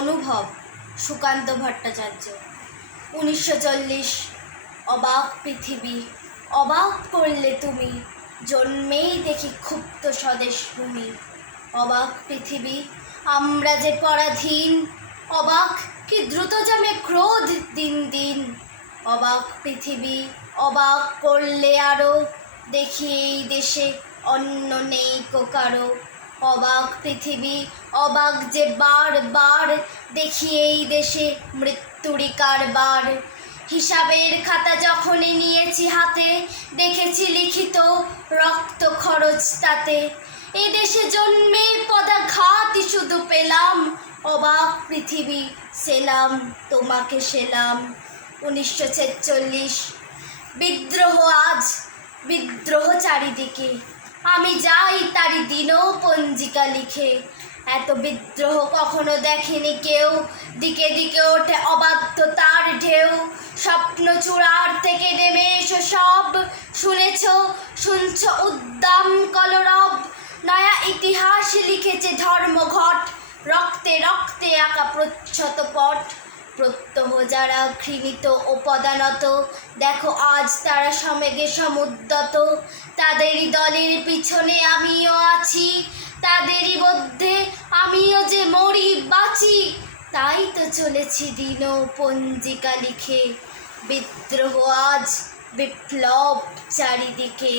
অনুভব সুকান্ত ভট্টাচার্য। 1940। অবাক পৃথিবী, অবাক করলে তুমি, জন্মেই দেখি ক্ষুব্ধ স্বদেশ ভূমি। অবাক পৃথিবী, আমরা যে পরাধীন, অবাক কি দ্রুত জমে ক্রোধ দিন দিন। অবাক পৃথিবী, অবাক করলে আরো, দেখি এই দেশে অন্য নেই কো কারো। অবাক পৃথিবী, অবাক যে বারবার, দেখি এই দেশে মৃত্যুরই কারবার। হিসাবের খাতা যখনই নিয়েছি হাতে, দেখেছি লিখিত রক্ত খরচ তাতে। এদেশে জন্মে পদাঘাতই শুধু পেলাম, অবাক পৃথিবী সেলাম তোমাকে সেলাম। 1946। বিদ্রোহ আজ, বিদ্রোহ চারিদিকে, আমি যাই তারি দিনও পঞ্জিকা লিখে। এত বিদ্রোহ কখনো দেখেনি কেউ, দিকে দিকে ওঠে অবাধ্যতার ঢেউ। স্বপ্ন চূড়ার থেকে নেমে এসো সব, শুনেছ শুনছ উদ্দাম কলরব। নয়া ইতিহাস লিখেছে ধর্মঘট, রক্তে রক্তে আঁকা প্রচ্ছদ পট। প্রত্যহ যারা ঘৃণিত ও পদানত, দেখো আজ তারা সমেগে সমুদ্যত। তাদেরই দলের পিছনে আমিও আছি, তাদেরই মধ্যে আমিও যে মরি বাঁচি। তাই তো চলেছি দিনও পঞ্জিকা লিখে, বিদ্রোহ আজ, বিপ্লব চারিদিকে।